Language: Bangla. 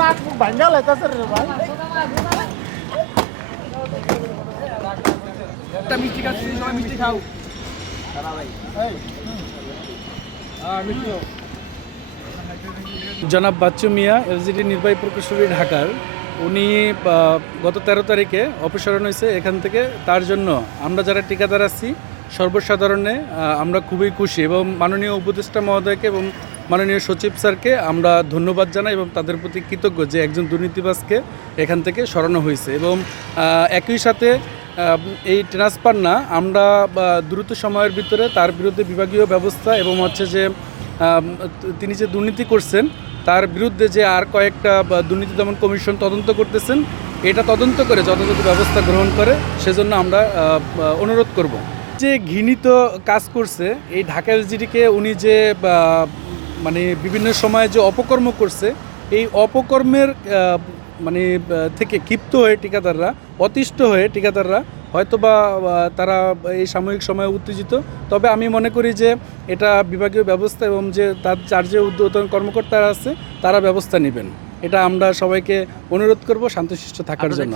নাক মুখ ভাঙ্গা লাইতাছে রে ভাই। একটা মিষ্টি খাচ্ছি, সবাই মিষ্টি খাও। জনাব বাচ্চু মিয়া এলজিডি নির্বাহী প্রকৌশলী ঢাকার উনি গত 13 তারিখে অপসারণ হয়েছে এখান থেকে। তার জন্য আমরা যারা ঠিকাদার আছি সর্বসাধারণে আমরা খুবই খুশি এবং মাননীয় উপদেষ্টা মহোদয়কে এবং মাননীয় সচিব স্যারকে আমরা ধন্যবাদ জানাই এবং তাদের প্রতি কৃতজ্ঞ যে একজন দুর্নীতিবাজকে এখান থেকে সরানো হয়েছে। এবং একই সাথে এই ট্রান্সফার না, আমরা দ্রুত সময়ের ভিতরে তার বিরুদ্ধে বিভাগীয় ব্যবস্থা এবং হচ্ছে যে তিনি যে দুর্নীতি করছেন তার বিরুদ্ধে যে আর কয়েকটা দুর্নীতি দমন কমিশন তদন্ত করতেছেন, এটা তদন্ত করে যথাযথ ব্যবস্থা গ্রহণ করে সেজন্য আমরা অনুরোধ করব। যে ঘৃণিত কাজ করছে এই ঢাকা এলজিডিকে, উনি যে মানে বিভিন্ন সময়ে যে অপকর্ম করছে, এই অপকর্মের মানে থেকে ক্ষিপ্ত হয়ে ঠিকাদাররা, অতিষ্ঠ হয়ে ঠিকাদাররা হয়তোবা তারা এই সাময়িক সময়ে উত্তেজিত। তবে আমি মনে করি যে এটা বিভাগীয় ব্যবস্থা এবং যে তার যে ঊর্ধ্বতন কর্মকর্তারা আছে তারা ব্যবস্থা নেবেন। এটা আমরা সবাইকে অনুরোধ করব শান্তশিষ্ট থাকার জন্য।